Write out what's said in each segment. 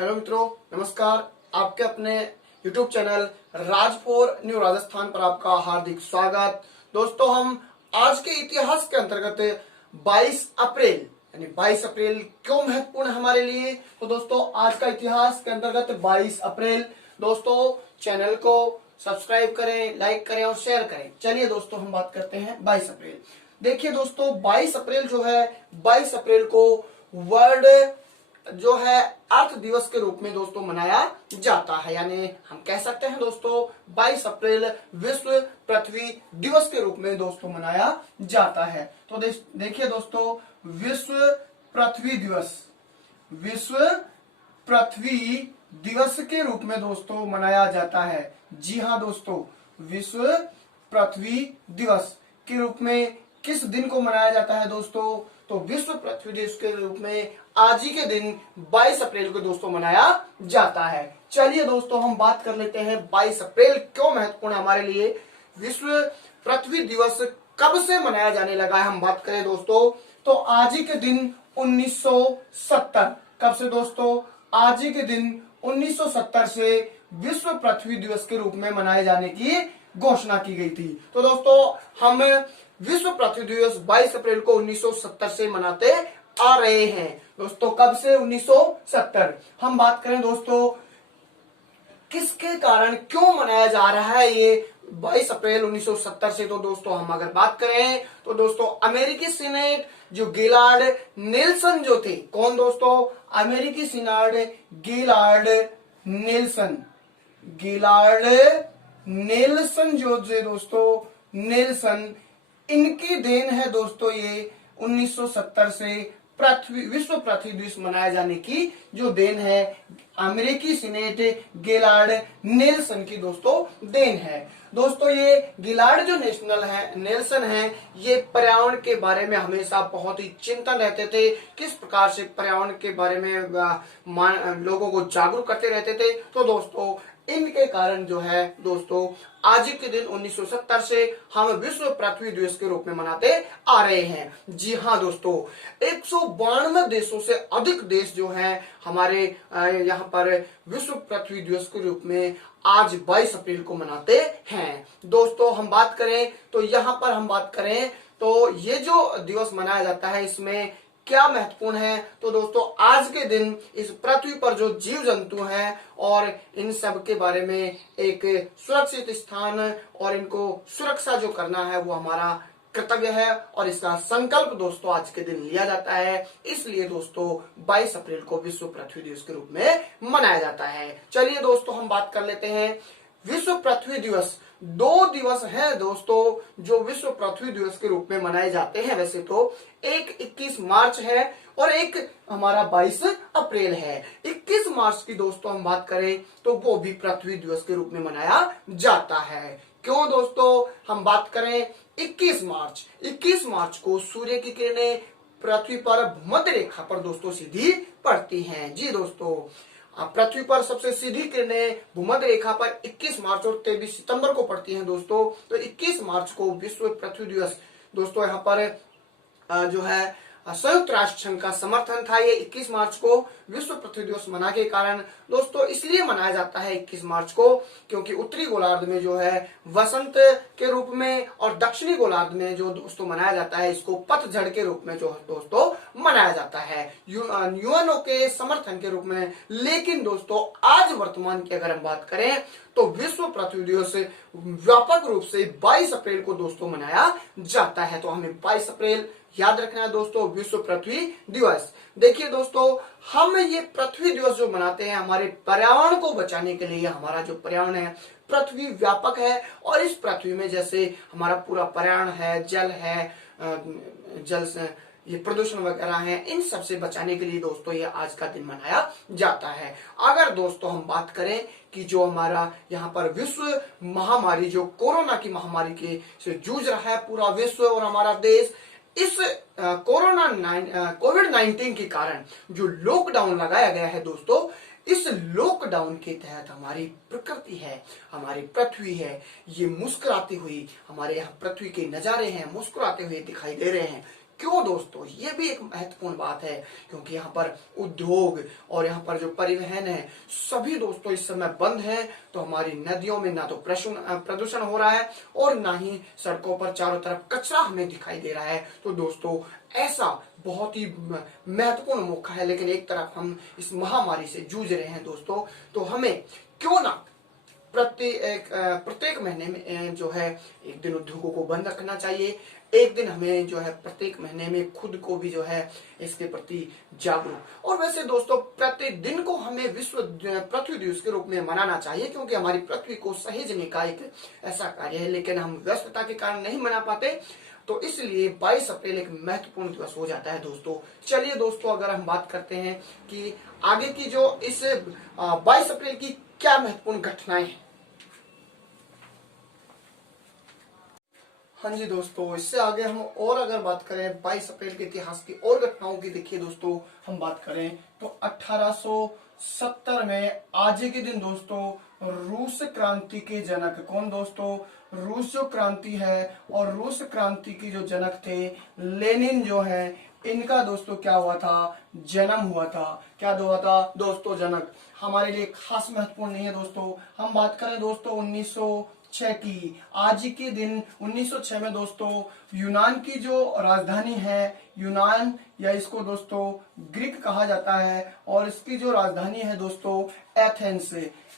Hello मित्रों, नमस्कार। आपके अपने YouTube चैनल राज4 न्यू राजस्थान पर आपका हार्दिक स्वागत। दोस्तों, हम आज के इतिहास के अंतर्गत 22 अप्रैल यानी 22 अप्रैल क्यों महत्वपूर्ण हमारे लिए, तो दोस्तों आज का इतिहास के अंतर्गत 22 अप्रैल। दोस्तों चैनल को सब्सक्राइब करें, लाइक करें और शेयर करें। चलिए दोस्तों हम बात करते हैं 22 अप्रैल। देखिए दोस्तों, 22 अप्रैल जो है, 22 अप्रैल को वर्ल्ड जो है अर्थ दिवस के रूप में दोस्तों मनाया जाता है। यानी हम कह सकते हैं दोस्तों 22 अप्रैल विश्व पृथ्वी दिवस के रूप में दोस्तों मनाया जाता है। तो देखिए दोस्तों, विश्व पृथ्वी दिवस, विश्व पृथ्वी दिवस के रूप में दोस्तों मनाया जाता है। जी हाँ दोस्तों, विश्व पृथ्वी दिवस के रूप में किस दिन को मनाया जाता है दोस्तों? तो विश्व पृथ्वी दिवस के रूप में आज ही के दिन 22 अप्रैल को दोस्तों मनाया जाता है। चलिए दोस्तों हम बात कर लेते हैं 22 अप्रैल क्यों महत्वपूर्ण हमारे लिए। विश्व पृथ्वी दिवस कब से मनाया जाने लगा है, हम बात करें दोस्तों तो आज ही के दिन 1970। कब से दोस्तों? आज ही के दिन 1970 से विश्व पृथ्वी दिवस के रूप में मनाए जाने की घोषणा की गई थी। तो दोस्तों हम विश्व पृथ्वी दिवस 22 अप्रैल को 1970 से मनाते आ रहे हैं। दोस्तों कब से? 1970। हम बात करें दोस्तों किसके कारण क्यों मनाया जा रहा है ये 22 अप्रैल 1970 से, तो दोस्तों हम अगर बात करें तो दोस्तों अमेरिकी सीनेट जो गिलार्ड नेल्सन जो थे, कौन दोस्तों? अमेरिकी senate Gaylord Nelson, Gaylord Nelson जो दोस्तों नेल्सन, इनकी देन है दोस्तों ये 1970 से पृथ्वी विश्व पृथ्वी दिवस मनाए जाने की जो देन है अमेरिकी सीनेट गिलार्ड नेल्सन की दोस्तों देन है। दोस्तों ये गिलार्ड जो नेल्सन है, ये पर्यावरण के बारे में हमेशा बहुत ही चिंतन रहते थे। किस प्रकार से पर्यावरण के बारे में लोगों को जागरूक करते रहते थे। तो दोस्तों इनके कारण जो है दोस्तों आज के दिन 1970 से हम विश्व पृथ्वी दिवस के रूप में मनाते आ रहे हैं। जी हाँ दोस्तों, 192 देशों से अधिक देश जो हैं हमारे यहाँ पर विश्व पृथ्वी दिवस के रूप में आज 22 अप्रैल को मनाते हैं। दोस्तों हम बात करें तो यहाँ पर हम बात करें तो ये जो दिवस मनाया जाता है इसमें क्या महत्वपूर्ण है, तो दोस्तों आज के दिन इस पृथ्वी पर जो जीव जंतु हैं और इन सब के बारे में एक सुरक्षित स्थान और इनको सुरक्षा जो करना है वो हमारा कर्तव्य है और इसका संकल्प दोस्तों आज के दिन लिया जाता है। इसलिए दोस्तों 22 अप्रैल को विश्व पृथ्वी दिवस के रूप में मनाया जाता है। चलिए दोस्तों हम बात कर लेते हैं विश्व पृथ्वी दिवस। 2 दिवस हैं दोस्तों जो विश्व पृथ्वी दिवस के रूप में मनाए जाते हैं। वैसे तो एक 21 मार्च है और एक हमारा 22 अप्रैल है। 21 मार्च की दोस्तों हम बात करें तो वो भी पृथ्वी दिवस के रूप में मनाया जाता है। क्यों दोस्तों? हम बात करें 21 मार्च को सूर्य की किरणें पृथ्वी पर भूमध्य रेखा पर दोस्तों सीधी पड़ती हैं। जी दोस्तों, पृथ्वी पर सबसे सीधी किरणें भूमध्य रेखा पर 21 मार्च और 23 सितंबर को पड़ती हैं दोस्तों। तो 21 मार्च को विश्व पृथ्वी दिवस दोस्तों यहाँ पर जो है संयुक्त राष्ट्र संघ का समर्थन था ये 21 मार्च को विश्व पृथ्वी दिवस मना के कारण दोस्तों इसलिए मनाया जाता है 21 मार्च को क्योंकि उत्तरी गोलार्ध में जो है वसंत के रूप में और दक्षिणी गोलार्ध में जो दोस्तों मनाया जाता है इसको पतझड़ के रूप में जो दोस्तों मनाया जाता है यूएनओ के समर्थन के रूप में। लेकिन दोस्तों आज वर्तमान की अगर हम बात करें तो विश्व पृथ्वी दिवस व्यापक रूप से 22 अप्रैल को दोस्तों मनाया जाता है। तो हमें 22 अप्रैल याद रखना है दोस्तों, विश्व पृथ्वी दिवस। देखिए दोस्तों हम ये पृथ्वी दिवस जो मनाते हैं हमारे पर्यावरण को बचाने के लिए। हमारा जो पर्यावरण है पृथ्वी व्यापक है और इस पृथ्वी में जैसे हमारा पूरा पर्यावरण है, जल है, जल से ये प्रदूषण वगैरह है, इन सब से बचाने के लिए दोस्तों ये आज का दिन मनाया जाता है। अगर दोस्तों हम बात करें कि जो हमारा यहाँ पर विश्व महामारी जो कोरोना की महामारी के से जूझ रहा है पूरा विश्व और हमारा देश, इस कोविड-19 के कारण जो लॉकडाउन लगाया गया है दोस्तों, इस लॉकडाउन के तहत हमारी प्रकृति है, हमारी पृथ्वी है, ये मुस्कुराती हुई, हमारे यहाँ पृथ्वी के नजारे हैं मुस्कुराते हुए दिखाई दे रहे हैं। क्यों दोस्तों, ये भी एक महत्वपूर्ण बात है, क्योंकि यहाँ पर उद्योग और यहाँ पर जो परिवहन है सभी दोस्तों इस समय बंद है। तो हमारी नदियों में ना तो प्रदूषण हो रहा है और ना ही सड़कों पर चारों तरफ कचरा हमें दिखाई दे रहा है। तो दोस्तों ऐसा बहुत ही महत्वपूर्ण मौका है, लेकिन एक तरफ हम इस महामारी से जूझ रहे हैं दोस्तों। तो हमें क्यों ना प्रत्येक महीने में जो है एक दिन उद्योगों को बंद रखना चाहिए। एक दिन हमें जो है प्रत्येक महीने में खुद को भी जो है इसके प्रति जागरूक, और वैसे दोस्तों प्रतिदिन को हमें विश्व पृथ्वी दिवस के रूप में मनाना चाहिए, क्योंकि हमारी पृथ्वी को सहेजने का एक ऐसा कार्य है, लेकिन हम व्यस्तता के कारण नहीं मना पाते। तो इसलिए 22 अप्रैल एक महत्वपूर्ण दिवस हो जाता है दोस्तों। चलिए दोस्तों, अगर हम बात करते हैं कि आगे की जो इस 22 अप्रैल की क्या महत्वपूर्ण घटनाएं हैं। हाँ जी दोस्तों, इससे आगे हम और अगर बात करें 22 अप्रैल के इतिहास की और घटनाओं की, देखिए दोस्तों हम बात करें तो 1870 में आज के दिन दोस्तों रूस क्रांति के जनक कौन दोस्तों, रूस जो क्रांति है और रूस क्रांति की जो जनक थे लेनिन जो है, इनका दोस्तों क्या हुआ था, जन्म हुआ था। क्या हुआ था दोस्तों, जनक। हमारे लिए खास महत्वपूर्ण नहीं है दोस्तों। हम बात करें दोस्तों 1906 की, आज के दिन 1906 में दोस्तों यूनान की जो राजधानी है, यूनान या इसको दोस्तों ग्रीक कहा जाता है, और इसकी जो राजधानी है दोस्तों एथेंस।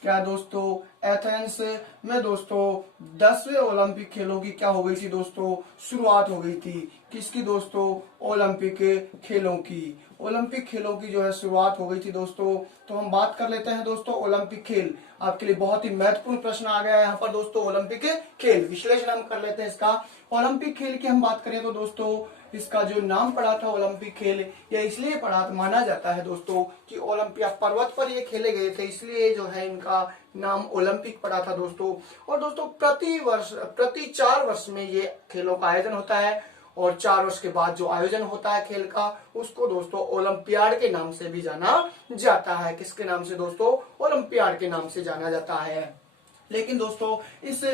क्या दोस्तों, एथेंस में दोस्तों 10वें ओलंपिक खेलों की क्या हो गई थी दोस्तों, शुरुआत हो गई थी। किसकी दोस्तों, ओलंपिक खेलों की। ओलंपिक खेलों की जो है शुरुआत हो गई थी दोस्तों। तो हम बात कर लेते हैं दोस्तों ओलंपिक खेल। आपके लिए बहुत ही महत्वपूर्ण प्रश्न आ गया है यहाँ पर दोस्तों, ओलंपिक खेल विश्लेषण हम कर लेते हैं इसका। ओलंपिक खेल की हम बात करें तो दोस्तों इसका जो नाम पड़ा था ओलंपिक खेल, यह इसलिए पड़ा माना जाता है दोस्तों कि ओलंपिया पर्वत पर ये खेले गए थे, इसलिए जो है इनका नाम ओलंपिक पड़ा था दोस्तों। और दोस्तों प्रति 4 वर्ष में ये खेलों का आयोजन होता है, और 4 वर्ष के बाद जो आयोजन होता है खेल का, उसको दोस्तों ओलंपियाड के नाम से भी जाना जाता है। किसके नाम से दोस्तों, ओलंपियाड के नाम से जाना जाता है। लेकिन दोस्तों इस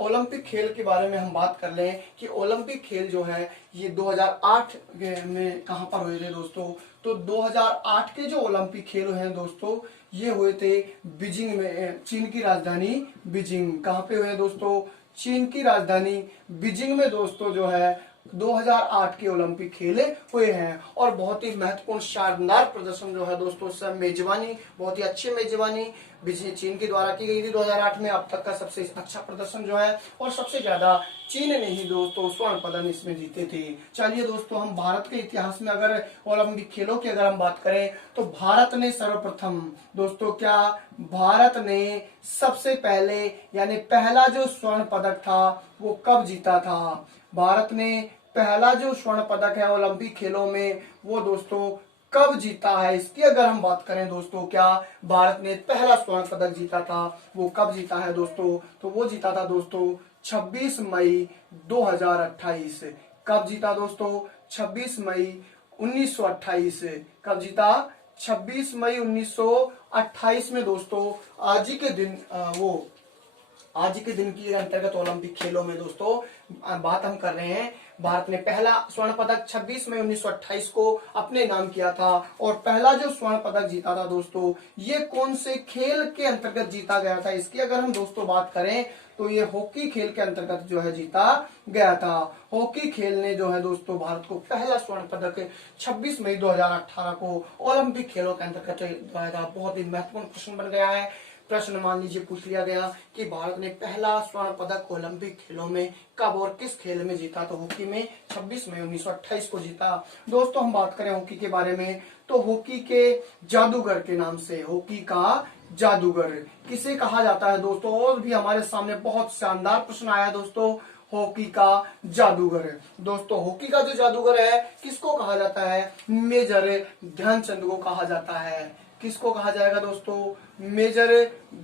ओलंपिक खेल के बारे में हम बात कर लें कि ओलंपिक खेल जो है ये 2008 में कहां पर हुए थे दोस्तों। तो 2008 के जो ओलंपिक खेल हैं दोस्तों, ये हुए थे बीजिंग में, चीन की राजधानी बीजिंग। कहां पे हुए दोस्तों, चीन की राजधानी बीजिंग में दोस्तों जो है 2008 के ओलंपिक खेले हुए हैं। और बहुत ही महत्वपूर्ण शानदार प्रदर्शन जो है दोस्तों, सब मेजबानी, बहुत ही अच्छी मेजबानी चीन के द्वारा की गई थी 2008 में। अब तक का सबसे अच्छा प्रदर्शन जो है, और सबसे ज्यादा चीन ने ही दोस्तों स्वर्ण पदक इसमें जीते थे। चलिए दोस्तों, हम भारत के इतिहास में अगर ओलंपिक खेलों की अगर हम बात करें तो भारत ने सर्वप्रथम दोस्तों, क्या भारत ने सबसे पहले यानी पहला जो स्वर्ण पदक था वो कब जीता था। भारत ने पहला जो स्वर्ण पदक है ओलंपिक खेलों में वो दोस्तों कब जीता है, इसकी अगर हम बात करें दोस्तों, क्या भारत ने पहला स्वर्ण पदक जीता था वो कब जीता है दोस्तों, तो वो जीता था दोस्तों 26 मई 2028। कब जीता दोस्तों, 26 मई 1928। कब जीता, 26 मई 1928 में दोस्तों। आज के दिन की अंतर्गत ओलंपिक खेलों में दोस्तों बात हम कर रहे हैं, भारत ने पहला स्वर्ण पदक 26 मई 1928 को अपने नाम किया था। और पहला जो स्वर्ण पदक जीता था दोस्तों, ये कौन से खेल के अंतर्गत जीता गया था, इसकी अगर हम दोस्तों बात करें तो ये हॉकी खेल के अंतर्गत जो है जीता गया था। हॉकी खेल ने जो है दोस्तों भारत को पहला स्वर्ण पदक 26 मई 2018 को ओलंपिक खेलों के अंतर्गत दिया था। बहुत ही महत्वपूर्ण प्रश्न बन गया है। प्रश्न मान लीजिए पूछ लिया गया कि भारत ने पहला स्वर्ण पदक ओलंपिक खेलों में कब और किस खेल में जीता, तो हॉकी में 26 मई 1928 को जीता। दोस्तों हम बात करें हॉकी के बारे में तो हॉकी के जादूगर के नाम से, हॉकी का जादूगर किसे कहा जाता है दोस्तों। और भी हमारे सामने बहुत शानदार प्रश्न आया दोस्तों, हॉकी का जादूगर। दोस्तों हॉकी का जो जादूगर है किसको कहा जाता है, मेजर ध्यानचंद को कहा जाता है। किसको कहा जाएगा दोस्तों, मेजर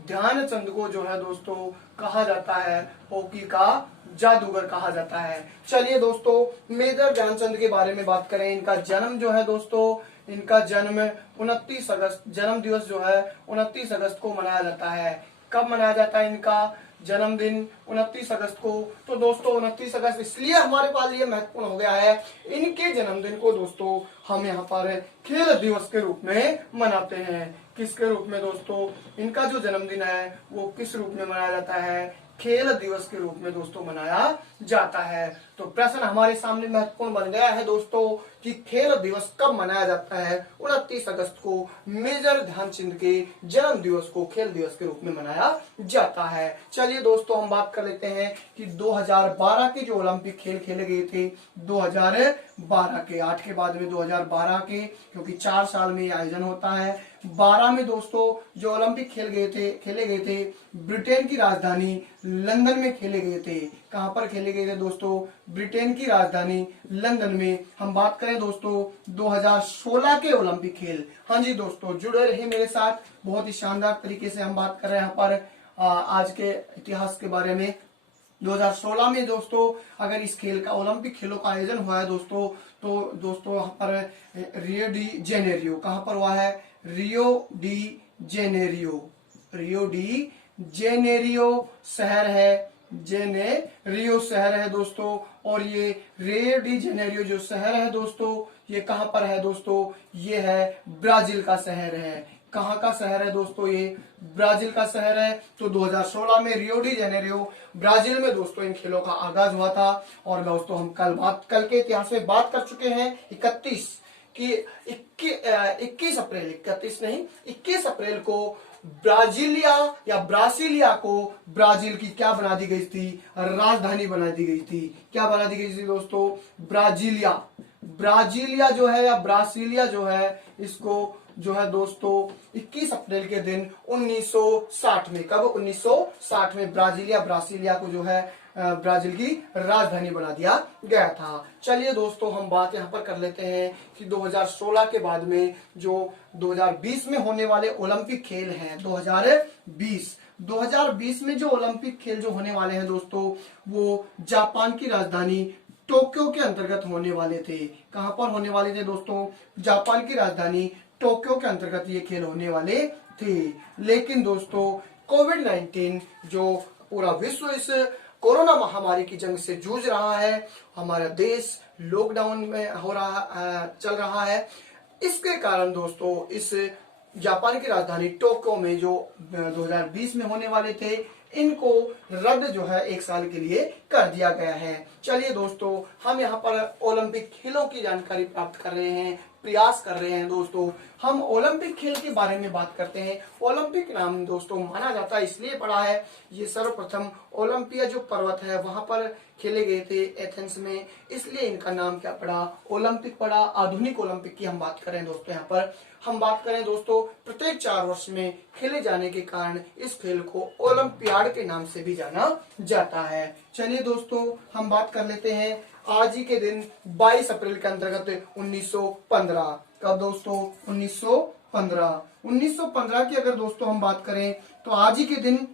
ध्यानचंद को जो है दोस्तों कहा जाता है, हॉकी का जादूगर कहा जाता है। चलिए दोस्तों मेजर ध्यानचंद के बारे में बात करें। इनका जन्म जो है दोस्तों, इनका जन्म 29 अगस्त, जन्म दिवस जो है 29 अगस्त को मनाया जाता है। कब मनाया जाता है इनका जन्मदिन? 29 अगस्त को। तो दोस्तों 29 अगस्त इसलिए हमारे पास ये महत्वपूर्ण हो गया है, इनके जन्मदिन को दोस्तों हम यहाँ पर खेल दिवस के रूप में मनाते हैं। किसके रूप में दोस्तों? इनका जो जन्मदिन है वो किस रूप में मनाया जाता है? खेल दिवस के रूप में दोस्तों मनाया जाता है। तो प्रश्न हमारे सामने महत्वपूर्ण बन गया है दोस्तों कि खेल दिवस कब मनाया जाता है? 29 अगस्त को मेजर ध्यानचंद के जन्म दिवस को खेल दिवस के रूप में मनाया जाता है। चलिए दोस्तों हम बात कर लेते हैं कि 2012 के जो ओलंपिक खेल खेले गए थे, 2012 के 8 के बाद में 2012 के, क्योंकि 4 साल में आयोजन होता है। 12 में दोस्तों जो ओलंपिक खेले गए थे ब्रिटेन की राजधानी लंदन में खेले गए थे। कहां पर खेले गए थे दोस्तों? ब्रिटेन की राजधानी लंदन में। हम बात करें दोस्तों 2016 के ओलंपिक खेल। हाँ जी दोस्तों जुड़े रहिए मेरे साथ, बहुत ही शानदार तरीके से हम बात कर रहे हैं यहाँ पर आज के इतिहास के बारे में। 2016 में दोस्तों अगर इस खेल का ओलंपिक खेलों का आयोजन हुआ है दोस्तों, तो दोस्तों यहाँ पर रियो डी जेनेरियो, कहां पर हुआ है? रियो डी जेनेरियो शहर है, जेनेरियो शहर है दोस्तों। और ये रियो डी जेनेरियो जो शहर है दोस्तों, ये कहां पर है दोस्तों? ये है ब्राजील का शहर है। कहाँ का शहर है दोस्तों? ये ब्राजील का शहर है। तो 2016 में रियो डी जेनेरियो ब्राजील में दोस्तों इन खेलों का आगाज हुआ था। और दोस्तों हम कल के इतिहास में बात कर चुके हैं 21 अप्रैल 21 अप्रैल को ब्रासीलिया को ब्राजील की क्या बना दी गई थी? राजधानी बना दी गई थी। क्या बना दी गई थी दोस्तों? ब्राजीलिया जो है या ब्रासीलिया जो है, इसको जो है दोस्तों 21 अप्रैल के दिन 1960 में, कब? 1960 में ब्रासीलिया को जो है ब्राजील की राजधानी बना दिया गया था। चलिए दोस्तों हम बात यहाँ पर कर लेते हैं कि 2016 के बाद में जो 2020 में होने वाले ओलंपिक खेल हैं, 2020 में जो ओलंपिक खेल जो होने वाले हैं दोस्तों, वो जापान की राजधानी टोक्यो के अंतर्गत होने वाले थे। कहां पर होने वाले थे दोस्तों? जापान की राजधानी टोक्यो के अंतर्गत ये खेल होने वाले थे। लेकिन दोस्तों कोविड-19 जो पूरा विश्व इस कोरोना महामारी की जंग से जूझ रहा है, हमारा देश लॉकडाउन में चल रहा है, इसके कारण दोस्तों इस जापान की राजधानी टोक्यो में जो 2020 में होने वाले थे, इनको रद्द जो है 1 साल के लिए कर दिया गया है। चलिए दोस्तों हम यहाँ पर ओलंपिक खेलों की जानकारी प्राप्त कर रहे हैं, प्रयास कर रहे हैं दोस्तों। हम ओलंपिक खेल के बारे में बात करते हैं। ओलंपिक नाम दोस्तों माना जाता है इसलिए पड़ा है, ये सर्वप्रथम ओलंपिया जो पर्वत है वहां पर खेले गए थे एथेंस में, इसलिए इनका नाम क्या पड़ा? ओलंपिक पड़ा। आधुनिक ओलंपिक की हम बात करें दोस्तों, यहाँ पर हम बात करें दोस्तों प्रत्येक 4 वर्ष में खेले जाने के कारण इस खेल को ओलंपियाड के नाम से भी जाना जाता है। चलिए दोस्तों हम बात कर लेते हैं आज ही के दिन 22 अप्रैल के अंतर्गत 1915। कब दोस्तों? 1915 की अगर दोस्तों हम बात करें तो आज ही के दिन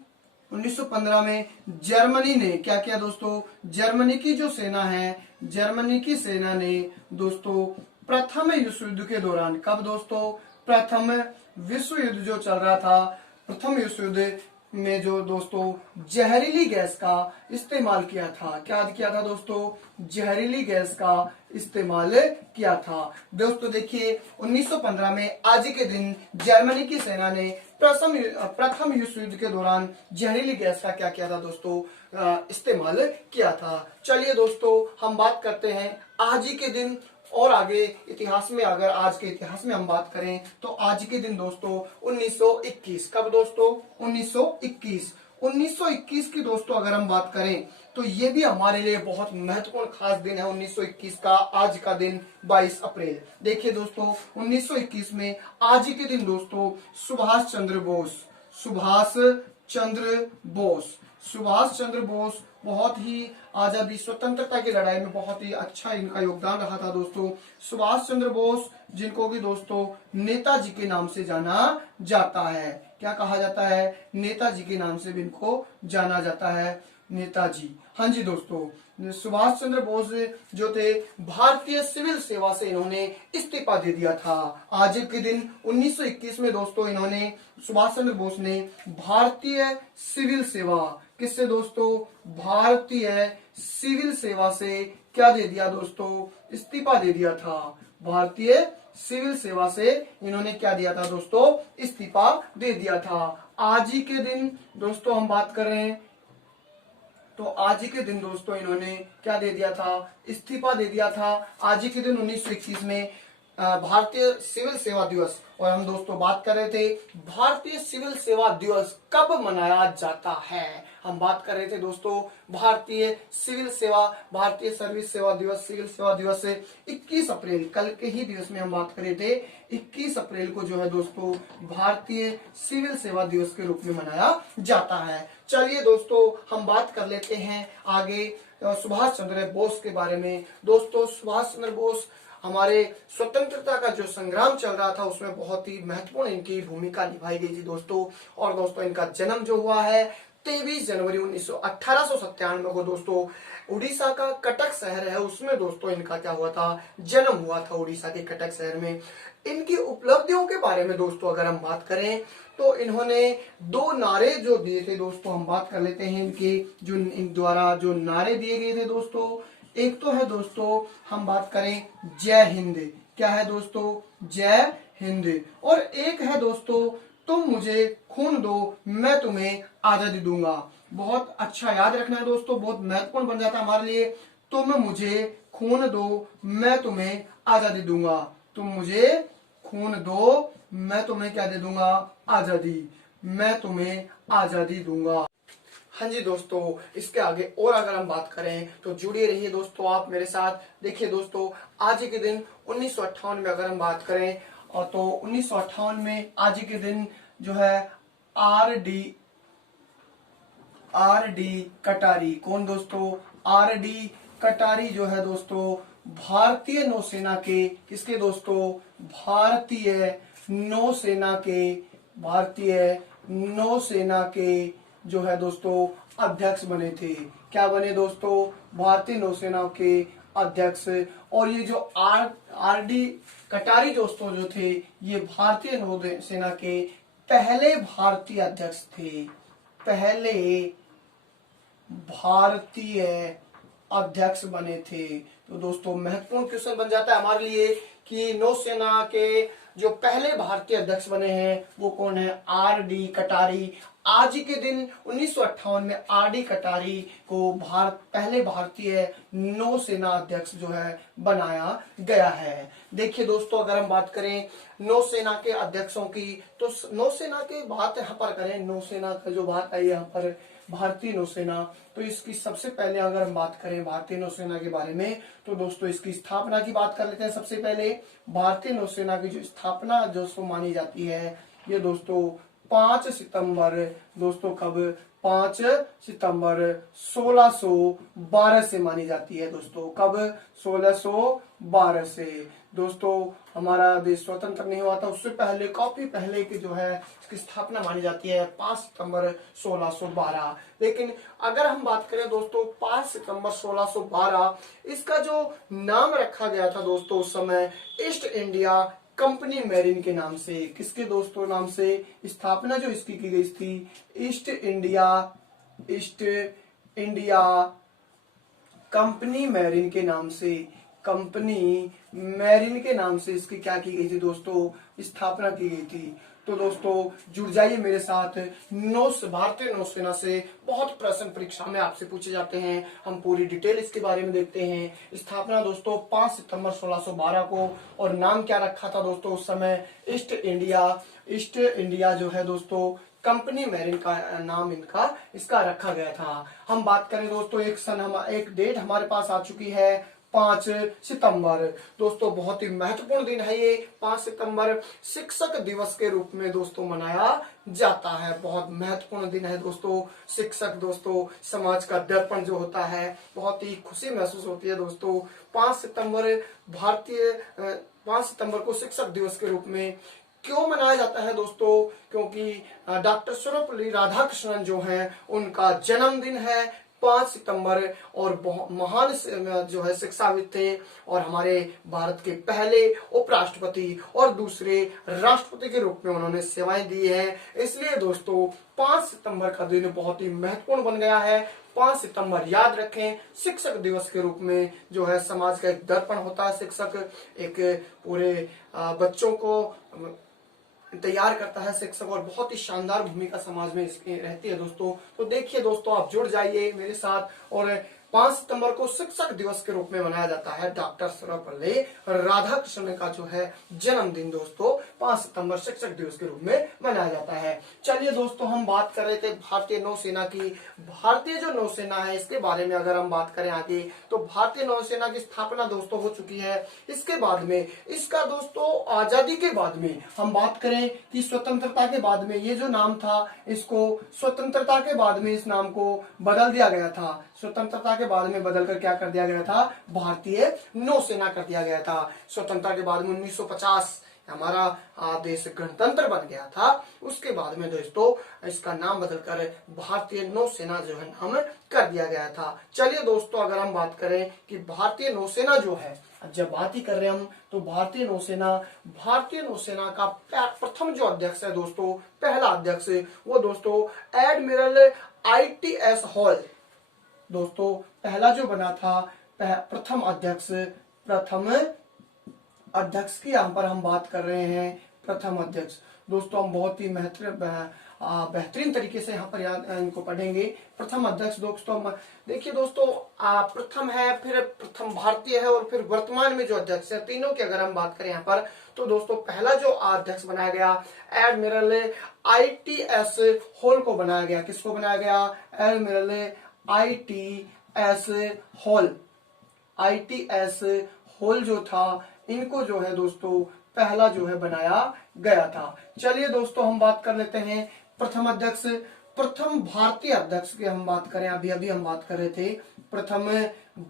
1915 में जर्मनी ने क्या किया दोस्तों? जर्मनी की जो सेना है, जर्मनी की सेना ने दोस्तों प्रथम विश्व युद्ध के दौरान, कब दोस्तों? प्रथम विश्व युद्ध जो चल रहा था, प्रथम विश्व युद्ध में जो दोस्तों जहरीली गैस का इस्तेमाल किया था। क्या किया था दोस्तों? जहरीली गैस का इस्तेमाल किया था। दोस्तों देखिए 1915 में आज के दिन जर्मनी की सेना ने प्रथम विश्व युद्ध के दौरान जहरीली गैस का क्या किया था दोस्तों? इस्तेमाल किया था। चलिए दोस्तों हम बात करते हैं आज ही के दिन और आगे इतिहास में। अगर आज के इतिहास में हम बात करें तो आज के दिन दोस्तों 1921। कब दोस्तों? 1921 की दोस्तों अगर हम बात करें तो ये भी हमारे लिए बहुत महत्वपूर्ण खास दिन है। 1921 का आज का दिन 22 अप्रैल। देखिए दोस्तों 1921 में आज के दिन दोस्तों सुभाष चंद्र बोस बहुत ही आजादी स्वतंत्रता की लड़ाई में बहुत ही अच्छा इनका योगदान रहा था दोस्तों। सुभाष चंद्र बोस जिनको कि दोस्तों नेताजी के नाम से जाना जाता है। क्या कहा जाता है? नेताजी के नाम से भी इनको जाना जाता है, नेताजी। हाँ जी दोस्तों सुभाष चंद्र बोस जो थे भारतीय सिविल सेवा से इन्होंने इस्तीफा दे दिया था। आज के दिन 1921 में दोस्तों इन्होंने सुभाष चंद्र बोस ने भारतीय सिविल सेवा, किससे दोस्तों, भारतीय सिविल सेवा से क्या दे दिया दोस्तों, इस्तीफा दे दिया था। भारतीय सिविल सेवा से इन्होंने क्या दिया था दोस्तों, इस्तीफा दे दिया था। आज ही के दिन दोस्तों हम बात कर रहे हैं, तो आज ही के दिन दोस्तों इन्होंने क्या दे दिया था, इस्तीफा दे दिया था। आज ही के दिन 1921 में भारतीय सिविल सेवा दिवस। और हम दोस्तों बात कर रहे थे भारतीय सिविल सेवा दिवस कब मनाया जाता है। हम बात कर रहे थे दोस्तों भारतीय सिविल सेवा, भारतीय सर्विस सेवा दिवस, सिविल सेवा दिवस से 21 अप्रैल, कल के ही दिवस में हम बात कर रहे थे 21 अप्रैल को जो है दोस्तों भारतीय सिविल सेवा दिवस के रूप में मनाया जाता है। चलिए दोस्तों हम बात कर लेते हैं आगे सुभाष चंद्र बोस के बारे में। दोस्तों सुभाष चंद्र बोस हमारे स्वतंत्रता का जो संग्राम चल रहा था उसमें बहुत ही महत्वपूर्ण इनकी भूमिका निभाई गई थी दोस्तों। और दोस्तों इनका जन्म जो हुआ है 23 जनवरी 1897 को दोस्तों उड़ीसा का कटक शहर है उसमें दोस्तों इनका क्या हुआ था, जन्म हुआ था उड़ीसा के कटक शहर में। इनकी उपलब्धियों के बारे में दोस्तों अगर हम बात करें तो इन्होंने 2 नारे जो दिए थे दोस्तों, हम बात कर लेते हैं इनके जो इन द्वारा जो नारे दिए गए थे दोस्तों। एक तो है दोस्तों हम बात करें जय हिंद, क्या है दोस्तों, जय हिंद। और एक है दोस्तों तुम मुझे खून दो मैं तुम्हें आजादी दूंगा। बहुत अच्छा याद रखना है दोस्तों, बहुत महत्वपूर्ण बन जाता है हमारे लिए। तुम मुझे खून दो मैं तुम्हें आजादी दूंगा, तुम मुझे खून दो मैं तुम्हें क्या दे दूंगा, आजादी, मैं तुम्हें आजादी दूंगा। हाँ जी दोस्तों, इसके आगे और अगर हम बात करें तो जुड़े रहिए दोस्तों आप मेरे साथ। देखिए दोस्तों आज के दिन 1958 में अगर हम बात करें और तो 1958 में आज के दिन जो है आर डी कटारी, कौन दोस्तों, आर डी कटारी जो है दोस्तों भारतीय नौसेना के, किसके दोस्तों, भारतीय नौसेना के जो है दोस्तों अध्यक्ष बने थे। क्या बने दोस्तों, भारतीय नौसेना के अध्यक्ष। और ये जो आर डी कटारी दोस्तों जो थे ये भारतीय नौसेना के पहले भारतीय अध्यक्ष थे, पहले भारतीय अध्यक्ष बने थे। तो दोस्तों महत्वपूर्ण क्वेश्चन बन जाता है हमारे लिए कि नौसेना के जो पहले भारतीय अध्यक्ष बने हैं वो कौन है, आर डी कटारी। आज ही के दिन 1958 में आर डी कटारी को पहले भारतीय नौसेना अध्यक्ष जो है बनाया गया है। देखिए दोस्तों अगर हम बात करें नौसेना के अध्यक्षों की तो नौसेना की बात यहाँ पर करें, नौसेना का जो बात आई यहाँ पर भारतीय नौसेना, तो इसकी सबसे पहले अगर हम बात करें भारतीय नौसेना के बारे में तो दोस्तों इसकी स्थापना की बात कर लेते हैं। सबसे पहले भारतीय नौसेना की जो स्थापना दोस्तों मानी जाती है ये दोस्तों 5 सितंबर दोस्तों कब, 5 सितंबर 1612 से मानी जाती है दोस्तों। कब, 1612 से। दोस्तों हमारा देश स्वतंत्र नहीं हुआ था उससे पहले, काफी पहले की जो है इसकी स्थापना मानी जाती है 5 सितंबर 1612। लेकिन अगर हम बात करें दोस्तों 5 सितंबर 1612 इसका जो नाम रखा गया था दोस्तों उस समय ईस्ट इंडिया कंपनी मैरिन के नाम से, किसके दोस्तों नाम से स्थापना जो इसकी की गई थी, ईस्ट इंडिया कंपनी मैरिन के नाम से, कंपनी मैरिन के नाम से इसकी क्या की गई थी दोस्तों, स्थापना की गई थी। तो दोस्तों जुड़ जाइए मेरे साथ, भारतीय नौसेना से बहुत प्रश्न परीक्षा में आपसे पूछे जाते हैं। हम पूरी डिटेल इसके बारे में देखते हैं। स्थापना दोस्तों 5 सितंबर 1612 को, और नाम क्या रखा था दोस्तों उस समय, ईस्ट इंडिया जो है दोस्तों कंपनी मैरिन का नाम इसका रखा गया था। हम बात करें दोस्तों एक डेट हमारे पास आ चुकी है 5 सितंबर। दोस्तों बहुत ही महत्वपूर्ण दिन है ये 5 सितंबर, शिक्षक दिवस के रूप में दोस्तों मनाया जाता है। बहुत महत्वपूर्ण दिन है दोस्तों। शिक्षक दोस्तों समाज का दर्पण जो होता है, बहुत ही खुशी महसूस होती है दोस्तों। 5 सितंबर को शिक्षक दिवस के रूप में क्यों मनाया जाता है दोस्तों, क्योंकि डॉक्टर सर्वपल्ली राधाकृष्णन जो हैं उनका जन्मदिन है 5 सितंबर और महान जो है शिक्षाविद थे और हमारे भारत के पहले उपराष्ट्रपति और दूसरे राष्ट्रपति के रूप में उन्होंने सेवाएं दी है। इसलिए दोस्तों 5 सितंबर का दिन बहुत ही महत्वपूर्ण बन गया है। 5 सितंबर याद रखें, शिक्षक दिवस के रूप में जो है समाज का एक दर्पण होता है। शिक्षक एक पूरे बच्चों को तैयार करता है शिक्षक, और बहुत ही शानदार भूमिका समाज में इसकी रहती है दोस्तों। तो देखिए दोस्तों, आप जुड़ जाइए मेरे साथ। और 5 सितंबर को शिक्षक दिवस के रूप में मनाया जाता है। डॉक्टर सर्वपल्ली राधाकृष्णन का जो है जन्मदिन दोस्तों 5 सितंबर शिक्षक दिवस के रूप में मनाया जाता है। चलिए दोस्तों, हम बात कर रहे थे भारतीय नौसेना की। भारतीय जो नौसेना है इसके बारे में अगर हम बात करें आगे, तो भारतीय नौसेना की स्थापना दोस्तों हो चुकी है। इसके बाद में इसका दोस्तों आजादी के बाद में हम बात करें कि स्वतंत्रता के बाद में ये जो नाम था, इसको स्वतंत्रता के बाद में इस नाम को बदल दिया गया था। स्वतंत्रता के बाद में बदलकर क्या कर दिया गया था, भारतीय नौसेना कर दिया गया था। स्वतंत्रता के बाद में 1950 हमारा देश गणतंत्र बन गया था। उसके बाद में दोस्तों इसका नाम बदलकर भारतीय नौसेना जो है नाम कर दिया गया था। चलिए दोस्तों, अगर हम बात करें कि भारतीय नौसेना जो है, जब बात ही कर रहे हैं हम, तो भारतीय नौसेना का प्रथम जो अध्यक्ष है दोस्तों, पहला अध्यक्ष, वो दोस्तों एडमिरल ITS हॉल दोस्तों पहला जो बना था, प्रथम अध्यक्ष की यहाँ पर हम बात कर रहे हैं। प्रथम अध्यक्ष दोस्तों हम बहुत ही बेहतरीन तरीके से यहाँ पर इनको पढ़ेंगे। प्रथम अध्यक्ष दोस्तों हम देखिए दोस्तों, प्रथम है, फिर प्रथम भारतीय है, और फिर वर्तमान में जो अध्यक्ष है, तीनों की अगर हम बात करें यहाँ पर, तो दोस्तों पहला जो अध्यक्ष बनाया गया एडमिरल ITS हॉल को बनाया गया। किसको बनाया गया, एडमिरल ITS हॉल जो था, इनको जो है दोस्तों पहला जो है बनाया गया था। चलिए दोस्तों, हम बात कर लेते हैं प्रथम अध्यक्ष, प्रथम भारतीय अध्यक्ष की हम बात करें। अभी हम बात कर रहे थे प्रथम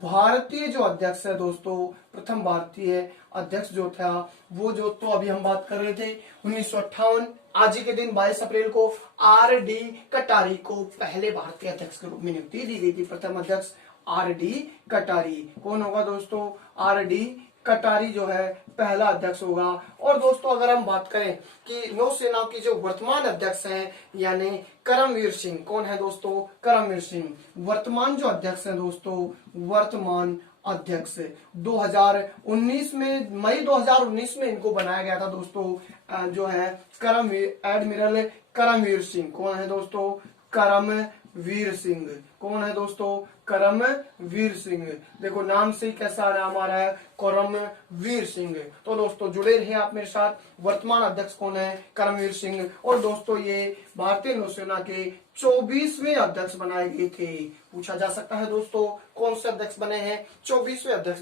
भारतीय जो अध्यक्ष है दोस्तों, प्रथम भारतीय अध्यक्ष जो था वो जो, तो अभी हम बात कर रहे थे 1958। आज ही के दिन 22 अप्रैल को RD कटारी को पहले भारतीय अध्यक्ष के रूप में नियुक्ति दी गई थी। प्रथम अध्यक्ष RD कटारी कौन होगा दोस्तों, RD कटारी जो है पहला अध्यक्ष होगा। और दोस्तों अगर हम बात करें कि नौसेना की जो वर्तमान अध्यक्ष हैं, यानी करमवीर सिंह, कौन है दोस्तों, करमवीर सिंह वर्तमान जो अध्यक्ष हैं दोस्तों, वर्तमान अध्यक्ष 2019 में, मई 2019 में इनको बनाया गया था दोस्तों, जो है एडमिरल करमवीर सिंह। कौन है दोस्तों, करमवीर सिंह। कौन है दोस्तों, करमवीर सिंह। देखो नाम से ही कैसा नाम आ रहा है, करमवीर सिंह। तो दोस्तों जुड़े रहिए आप मेरे साथ। वर्तमान अध्यक्ष कौन है, करमवीर सिंह। और दोस्तों ये भारतीय नौसेना के 24वें अध्यक्ष बनाए गए थे। पूछा जा सकता है दोस्तों कौन से अध्यक्ष बने हैं, 24वें अध्यक्ष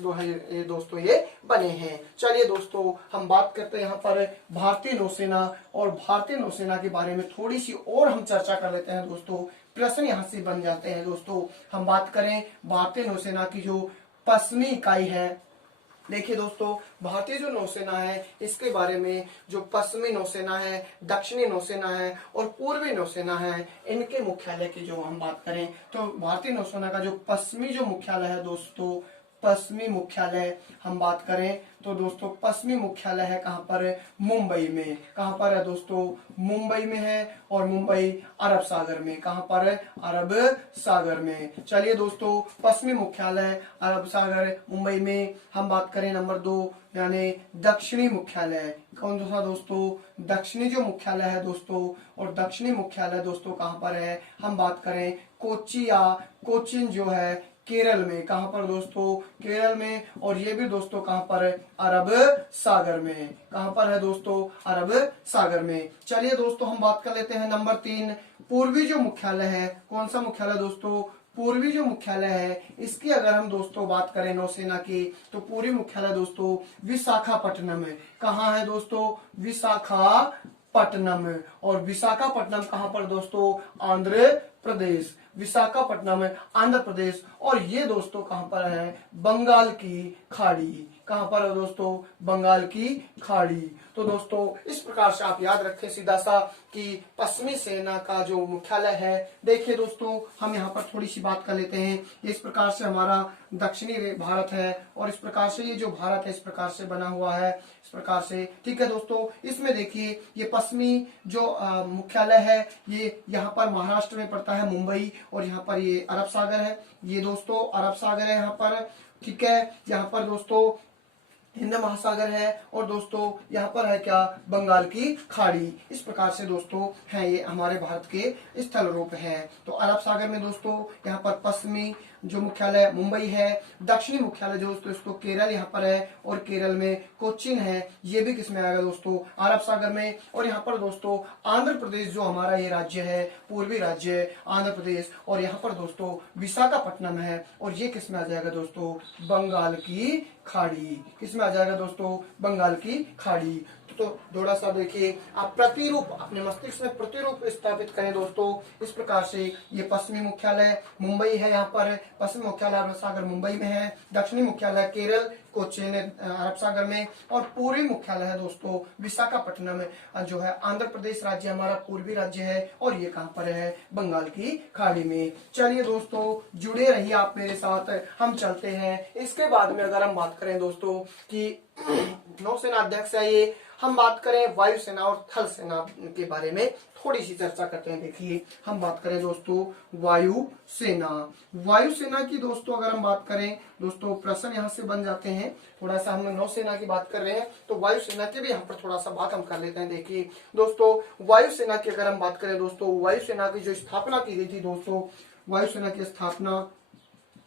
दोस्तों ये बने हैं। चलिए दोस्तों हम बात करते हैं यहाँ पर भारतीय नौसेना, और भारतीय नौसेना के बारे में थोड़ी सी और हम चर्चा कर लेते हैं दोस्तों। प्रश्न यहाँ से बन जाते हैं दोस्तों। हम बात करें भारतीय नौसेना की जो पश्चिमी इकाई है, देखिए दोस्तों भारतीय जो नौसेना है इसके बारे में, जो पश्चिमी नौसेना है, दक्षिणी नौसेना है और पूर्वी नौसेना है, इनके मुख्यालय की जो हम बात करें, तो भारतीय नौसेना का जो पश्चिमी जो मुख्यालय है दोस्तों, पश्चिमी मुख्यालय हम बात करें तो दोस्तों पश्चिमी मुख्यालय है कहाँ पर, मुंबई में। कहाँ पर है दोस्तों, मुंबई में है, और मुंबई अरब सागर में। कहाँ पर है, अरब सागर में। चलिए दोस्तों पश्चिमी मुख्यालय अरब सागर मुंबई में। हम बात करें नंबर 2 यानी दक्षिणी मुख्यालय, कौन सा दोस्तों, दक्षिणी जो मुख्यालय है दोस्तों, और दक्षिणी मुख्यालय दोस्तों कहाँ पर है, हम बात करें कोच्चि या कोचिन जो है केरल में। कहां पर दोस्तों, केरल में। और ये भी दोस्तों कहां पर है, अरब सागर में। कहां पर है दोस्तों, अरब सागर में। चलिए दोस्तों हम बात कर लेते हैं नंबर 3, पूर्वी जो मुख्यालय है, कौन सा मुख्यालय दोस्तों, पूर्वी जो मुख्यालय है, इसकी अगर हम दोस्तों बात करें नौसेना की, तो पूर्वी मुख्यालय दोस्तों विशाखापट्टनम है। कहाँ है दोस्तों, विशाखापट्टनम। और विशाखापट्टनम कहाँ पर दोस्तों, आंध्र प्रदेश। विशाखापट्टनम आंध्र प्रदेश। और ये दोस्तों कहां पर है, बंगाल की खाड़ी। कहां पर है दोस्तों, बंगाल की खाड़ी। तो दोस्तों इस प्रकार से आप याद रखें सीधा सा कि पश्चिमी सेना का जो मुख्यालय है, देखिए दोस्तों हम यहाँ पर थोड़ी सी बात कर लेते हैं। इस प्रकार से हमारा दक्षिणी भारत है और इस प्रकार से ये जो भारत है इस प्रकार से बना हुआ है, इस प्रकार से, ठीक है दोस्तों। इसमें देखिए ये पश्चिमी जो मुख्यालय है ये यहाँ पर महाराष्ट्र में पड़ता है, मुंबई, और यहाँ पर ये अरब सागर है, ये दोस्तों अरब सागर है यहाँ पर, ठीक है। यहाँ पर दोस्तों हिंद महासागर है और दोस्तों यहाँ पर है क्या, बंगाल की खाड़ी। इस प्रकार से दोस्तों है ये हमारे भारत के स्थल रूप है। तो अरब सागर में दोस्तों यहाँ पर पश्चिमी जो मुख्यालय मुंबई है, दक्षिणी मुख्यालय जो दोस्तों इसको केरल यहाँ पर है और केरल में कोचीन है, ये भी किसमें आएगा दोस्तों, अरब सागर में। और यहाँ पर दोस्तों आंध्र प्रदेश जो हमारा ये राज्य है, पूर्वी राज्य आंध्र प्रदेश, और यहाँ पर दोस्तों विशाखापट्टनम है और ये किसमें आ जाएगा दोस्तों, बंगाल की खाड़ी। किसमें आ जाएगा दोस्तों, बंगाल की खाड़ी। तो थोड़ा सा देखिए आप प्रतिरूप अपने मस्तिष्क में प्रतिरूप स्थापित करें दोस्तों। इस प्रकार से ये पश्चिमी मुख्यालय मुंबई है, यहाँ पर पश्चिमी मुख्यालय अरब सागर मुंबई में है, दक्षिणी मुख्यालय केरल कोचीन अरब सागर में, और पूर्वी मुख्यालय है दोस्तों विशाखापट्टनम जो है आंध्र प्रदेश राज्य हमारा पूर्वी राज्य है, और ये कहाँ पर है, बंगाल की खाड़ी में। चलिए दोस्तों जुड़े रहिए आप मेरे साथ, हम चलते हैं। इसके बाद में अगर हम बात करें दोस्तों कि नौसेना अध्यक्ष है ये, हम बात करें वायुसेना और थल सेना के बारे में थोड़ी सी चर्चा करते हैं। देखिए हम बात करें दोस्तों वायुसेना, वायुसेना की दोस्तों अगर हम बात करें दोस्तों, प्रश्न यहाँ से बन जाते हैं। थोड़ा सा हम नौसेना की बात कर रहे हैं तो वायुसेना की भी यहाँ पर थोड़ा सा बात हम कर लेते हैं। देखिए दोस्तों वायुसेना की अगर हम बात करें दोस्तों, वायुसेना की जो स्थापना की गई थी दोस्तों, वायुसेना की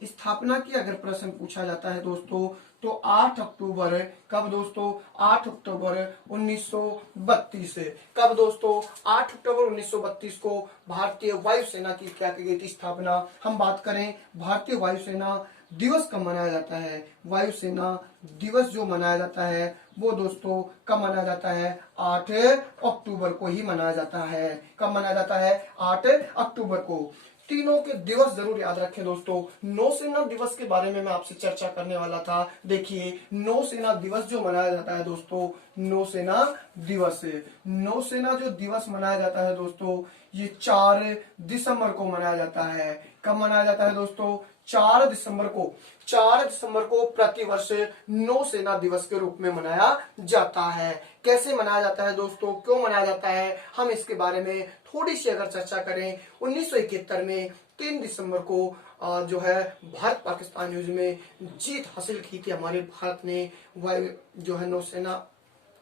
स्थापना की अगर प्रश्न पूछा जाता है दोस्तों तो 8 अक्टूबर, कब दोस्तों, 8 अक्टूबर 1932। कब दोस्तों, 8 अक्टूबर 1932 को भारतीय वायुसेना की क्या की गई थी स्थापना। हम बात करें भारतीय वायुसेना दिवस कब मनाया जाता है, वायुसेना दिवस जो मनाया जाता है वो दोस्तों कब मनाया जाता है, 8 अक्टूबर को ही मनाया जाता है। कब मनाया जाता है, 8 अक्टूबर को। तीनों के दिवस जरूर याद रखें दोस्तों। नौसेना दिवस के बारे में मैं आपसे चर्चा करने वाला था। देखिए नौसेना दिवस जो मनाया जाता है दोस्तों, नौसेना दिवस, नौसेना जो दिवस मनाया जाता है दोस्तों ये 4 दिसंबर को मनाया जाता है। कब मनाया जाता है दोस्तों, 4 दिसंबर को। 4 दिसंबर को प्रतिवर्ष नौसेना दिवस के रूप में मनाया जाता है। कैसे मनाया जाता है दोस्तों, क्यों मनाया जाता है, हम इसके बारे में थोड़ी सी अगर चर्चा करें। 1971 में 3 दिसंबर को जो है भारत पाकिस्तान युद्ध में जीत हासिल की थी हमारे भारत ने, वायु जो है नौसेना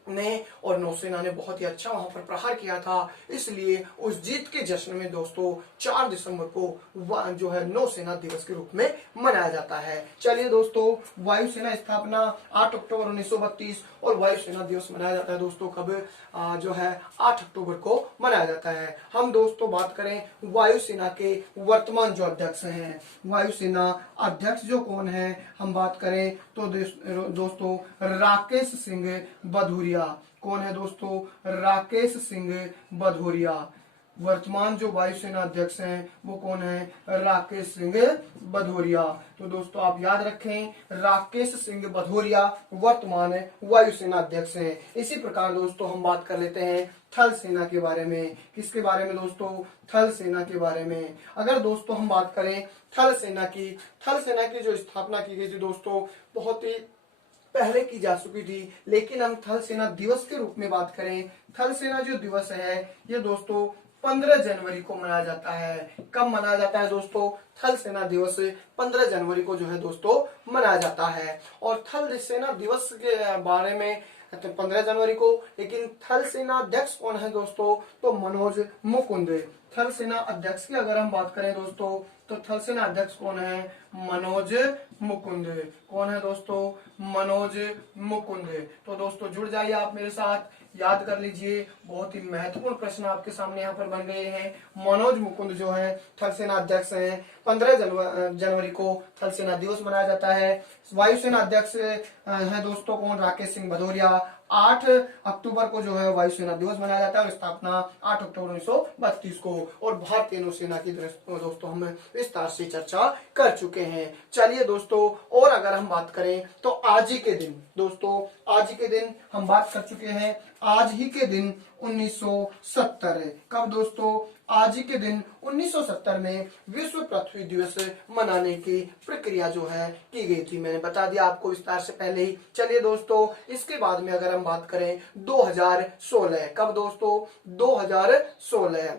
ने, और नौसेना ने बहुत ही अच्छा वहां पर प्रहार किया था, इसलिए उस जीत के जश्न में दोस्तों 4 दिसंबर को जो है नौसेना दिवस के रूप में मनाया जाता है। चलिए दोस्तों वायुसेना स्थापना 8 अक्टूबर 1932 और वायुसेना दिवस मनाया जाता है दोस्तों कब, जो है 8 अक्टूबर को मनाया जाता है। हम दोस्तों बात करें वायुसेना के वर्तमान जो अध्यक्ष हैं, वायुसेना अध्यक्ष जो कौन है, हम बात करें तो दोस्तों राकेश सिंह भदौरिया। कौन है दोस्तों, राकेश सिंह भदौरिया। वर्तमान जो वायुसेना अध्यक्ष हैं वो कौन है, राकेश सिंह भदौरिया। तो दोस्तों आप याद रखें राकेश सिंह भदौरिया वर्तमान वायुसेना अध्यक्ष हैं। इसी प्रकार दोस्तों हम बात कर लेते हैं थल सेना के बारे में। किसके बारे में दोस्तों, थल सेना के बारे में। अगर दोस्तों हम बात करें थल सेना की जो स्थापना की गई थी दोस्तों बहुत ही पहले की जा चुकी थी, लेकिन हम थल सेना दिवस के रूप में बात करें, थल सेना जो दिवस है ये दोस्तों 15 जनवरी को मनाया जाता है। कब मनाया जाता है दोस्तों, थल सेना दिवस 15 जनवरी को जो है दोस्तों मनाया जाता है। और थल सेना दिवस के बारे में तो 15 जनवरी को, लेकिन थल सेना अध्यक्ष कौन है दोस्तों, तो मनोज मुकुंद। थल सेना अध्यक्ष की अगर हम बात करें दोस्तों तो थल सेना अध्यक्ष कौन है, मनोज मुकुंद। कौन है दोस्तों, मनोज मुकुंद। तो दोस्तों जुड़ जाइए आप मेरे साथ, याद कर लीजिए, बहुत ही महत्वपूर्ण प्रश्न आपके सामने यहाँ पर बन गए हैं। मनोज मुकुंद जो है थल सेना अध्यक्ष हैं। 15 जनवरी को थल सेना दिवस मनाया जाता है। वायुसेना अध्यक्ष है दोस्तों कौन, राकेश सिंह भदौरिया। 8 अक्टूबर को जो है वायुसेना दिवस मनाया जाता है और स्थापना 8 अक्टूबर 1932 को। और भारतीय नौसेना की दोस्तों हम विस्तार से चर्चा कर चुके हैं। चलिए दोस्तों, और अगर हम बात करें तो आज ही के दिन दोस्तों, आज ही के दिन हम बात कर चुके हैं। आज ही के दिन 1970, कब दोस्तों? आज ही के दिन 1970 में विश्व पृथ्वी दिवस मनाने की प्रक्रिया जो है की गई थी। मैंने बता दिया आपको विस्तार से पहले ही। चलिए दोस्तों, इसके बाद में अगर हम बात करें 2016, कब दोस्तों? 2016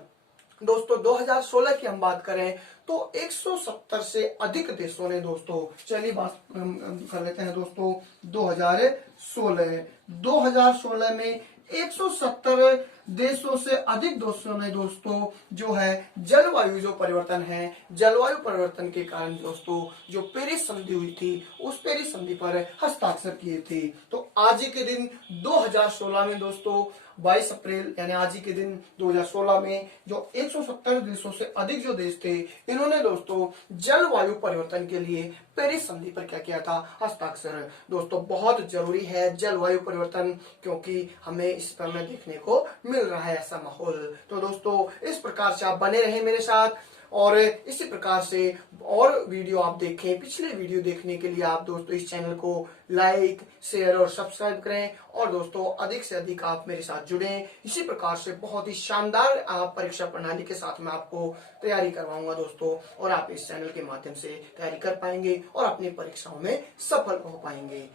दोस्तों, 2016 की हम बात करें तो 170 से अधिक देशों ने दोस्तों, चलिए बात कर लेते हैं दोस्तों। 2016 में 170 देशों से अधिक देशों ने दोस्तों जो है जलवायु जो परिवर्तन है, जलवायु परिवर्तन के कारण दोस्तों जो पेरिस संधि हुई थी, उस पेरिस संधि पर हस्ताक्षर किए थे। तो आज ही के दिन 2016 में दोस्तों 22 अप्रैल यानी आज ही के दिन 2016 में जो 170 देशों से अधिक जो देश थे, इन्होंने दोस्तों जलवायु परिवर्तन के लिए पेरिस संधि पर क्या किया था? हस्ताक्षर। दोस्तों बहुत जरूरी है जलवायु परिवर्तन, क्योंकि हमें इस समय देखने को मिल रहा है ऐसा माहौल। तो दोस्तों इस प्रकार से आप बने रहे मेरे साथ और इसी प्रकार से और वीडियो आप देखें। पिछले वीडियो देखने के लिए आप दोस्तों इस चैनल को लाइक, शेयर और सब्सक्राइब करें और दोस्तों अधिक से अधिक आप मेरे साथ जुड़ें। इसी प्रकार से बहुत ही शानदार परीक्षा प्रणाली के साथ मैं आपको तैयारी करवाऊंगा दोस्तों, और आप इस चैनल के माध्यम से तैयारी कर पाएंगे और अपनी परीक्षाओं में सफल हो पाएंगे।